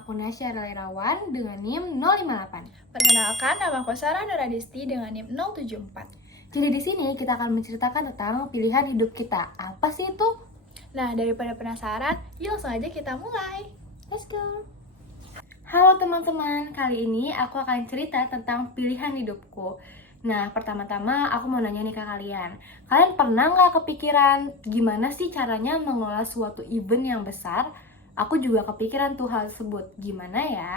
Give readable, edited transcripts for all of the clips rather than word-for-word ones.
aku Nasya Relirawan dengan NIM 058. Perkenalkan, nama aku Sarah Nuradisti dengan NIM 074. Jadi di sini kita akan menceritakan tentang pilihan hidup kita. Apa sih itu? Nah, daripada penasaran, yuk langsung aja kita mulai. Let's go! Halo teman-teman, kali ini aku akan cerita tentang pilihan hidupku. Nah, pertama-tama aku mau nanya nih ke kalian. Kalian pernah nggak kepikiran gimana sih caranya mengelola suatu event yang besar? Aku juga kepikiran tuh hal tersebut. Gimana ya?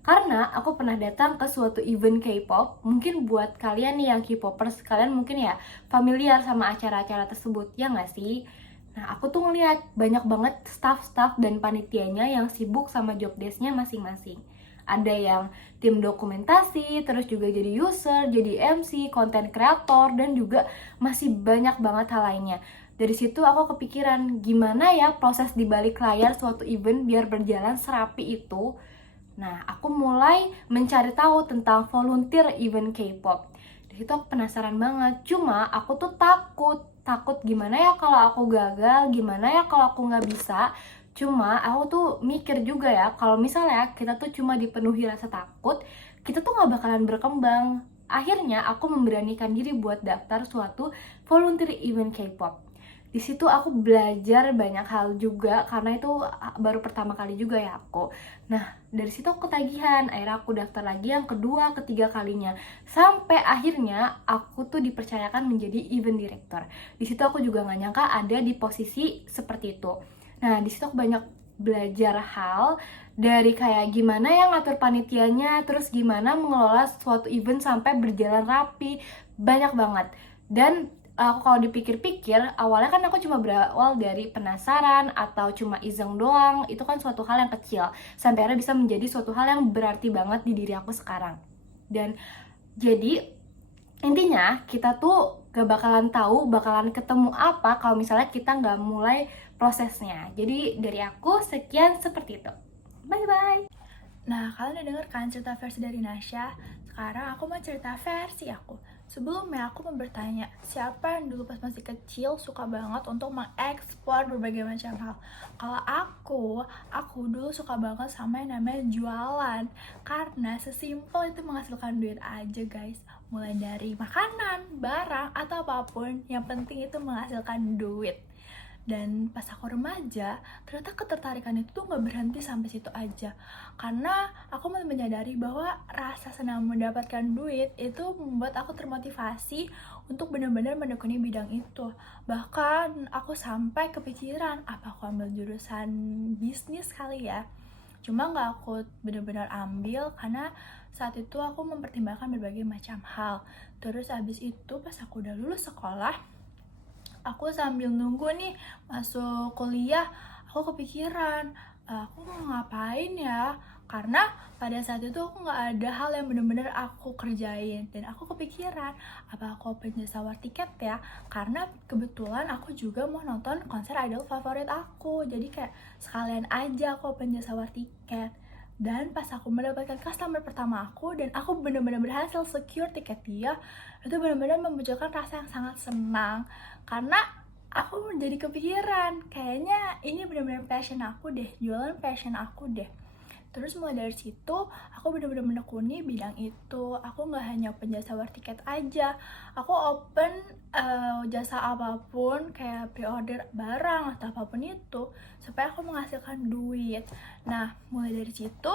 Karena aku pernah datang ke suatu event K-pop. Mungkin buat kalian nih yang K-popers, kalian mungkin ya familiar sama acara-acara tersebut, ya nggak sih? Nah, aku tuh ngeliat banyak banget staff-staff dan panitianya yang sibuk sama job desk-nya masing-masing. Ada yang tim dokumentasi, terus juga jadi user, jadi MC, content creator, dan juga masih banyak banget hal lainnya. Dari situ aku kepikiran, gimana ya proses di balik layar suatu event biar berjalan serapi itu. Nah, aku mulai mencari tahu tentang volunteer event K-pop. Di situ aku penasaran banget, cuma aku tuh takut gimana ya kalau aku gagal, gimana ya kalau aku nggak bisa. Cuma aku tuh mikir juga ya, kalau misalnya kita tuh cuma dipenuhi rasa takut, kita tuh nggak bakalan berkembang. Akhirnya aku memberanikan diri buat daftar suatu volunteer event K-pop. Di situ aku belajar banyak hal juga karena itu baru pertama kali juga ya aku. Nah, dari situ aku ketagihan. Akhirnya aku daftar lagi yang kedua, ketiga kalinya. Sampai akhirnya aku tuh dipercayakan menjadi event director. Di situ aku juga nggak nyangka ada di posisi seperti itu. Nah, di situ aku banyak belajar hal dari kayak gimana yang ngatur panitianya, terus gimana mengelola suatu event sampai berjalan rapi, banyak banget. Dan aku kalau dipikir-pikir, awalnya kan aku cuma berawal dari penasaran atau cuma iseng doang. Itu kan suatu hal yang kecil, sampai akhirnya bisa menjadi suatu hal yang berarti banget di diri aku sekarang. Dan jadi intinya kita tuh gak bakalan tahu bakalan ketemu apa kalau misalnya kita nggak mulai prosesnya. Jadi dari aku sekian seperti itu. Bye bye. Nah, kalian udah denger kan cerita versi dari Nasya? Sekarang aku mau cerita versi aku. Sebelumnya aku mau bertanya, siapa yang dulu pas masih kecil suka banget untuk mengeksplor berbagai macam hal? Kalau aku dulu suka banget sama yang namanya jualan. Karena sesimpel itu menghasilkan duit aja guys. Mulai dari makanan, barang, atau apapun, yang penting itu menghasilkan duit. Dan pas aku remaja, ternyata ketertarikan itu tuh gak berhenti sampai situ aja. Karena aku mulai menyadari bahwa rasa senang mendapatkan duit itu membuat aku termotivasi untuk benar-benar menekuni bidang itu. Bahkan aku sampai kepikiran, apa aku ambil jurusan bisnis kali ya? Cuma gak aku benar-benar ambil karena saat itu aku mempertimbangkan berbagai macam hal. Terus abis itu pas aku udah lulus sekolah, aku sambil nunggu nih masuk kuliah, aku kepikiran aku mau ngapain ya, karena pada saat itu aku nggak ada hal yang benar-benar aku kerjain. Dan aku kepikiran, apa aku open jasa war tiket ya, karena kebetulan aku juga mau nonton konser idol favorit aku, jadi kayak sekalian aja aku open jasa war tiket. Dan pas aku mendapatkan customer pertama aku dan aku benar-benar berhasil secure tiket dia, itu benar-benar memunculkan rasa yang sangat senang. Karena aku menjadi kepikiran, kayaknya ini benar-benar passion aku deh, jualan passion aku deh. Terus mulai dari situ, aku benar-benar menekuni bidang itu. Aku nggak hanya open jasa war tiket aja, aku open jasa apapun, kayak pre-order barang atau apapun itu, supaya aku menghasilkan duit. Nah, mulai dari situ,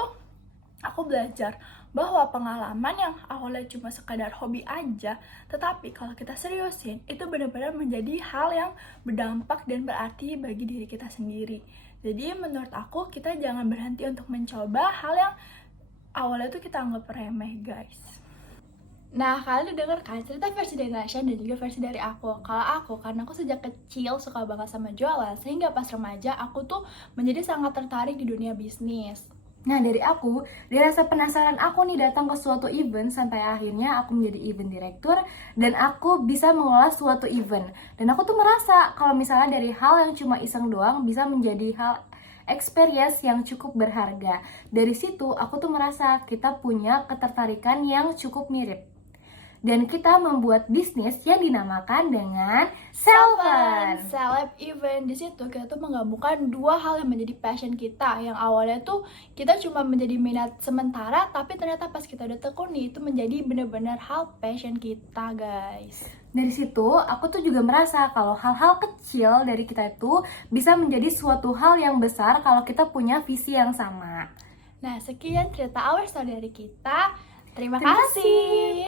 aku belajar bahwa pengalaman yang awalnya cuma sekadar hobi aja, tetapi kalau kita seriusin, itu benar-benar menjadi hal yang berdampak dan berarti bagi diri kita sendiri. Jadi menurut aku, kita jangan berhenti untuk mencoba hal yang awalnya tuh kita anggap remeh guys. Nah, kalian udah denger kan cerita versi dari Nasya dan juga versi dari aku. Kalau aku, karena aku sejak kecil suka banget sama jualan, sehingga pas remaja aku tuh menjadi sangat tertarik di dunia bisnis. Nah, dari aku, dari rasa penasaran aku nih datang ke suatu event sampai akhirnya aku menjadi event director dan aku bisa mengelola suatu event. Dan aku tuh merasa kalau misalnya dari hal yang cuma iseng doang bisa menjadi hal experience yang cukup berharga. Dari situ aku tuh merasa kita punya ketertarikan yang cukup mirip. dan kita membuat bisnis yang dinamakan dengan Selven. Celeb event. Di situ kita tuh menggabungkan dua hal yang menjadi passion kita. Yang awalnya tuh kita cuma menjadi minat sementara, tapi ternyata pas kita udah tekuni itu menjadi benar-benar hal passion kita, guys. Dari situ, aku tuh juga merasa kalau hal-hal kecil dari kita itu bisa menjadi suatu hal yang besar kalau kita punya visi yang sama. Nah, sekian cerita our story dari kita. Terima Terima kasih.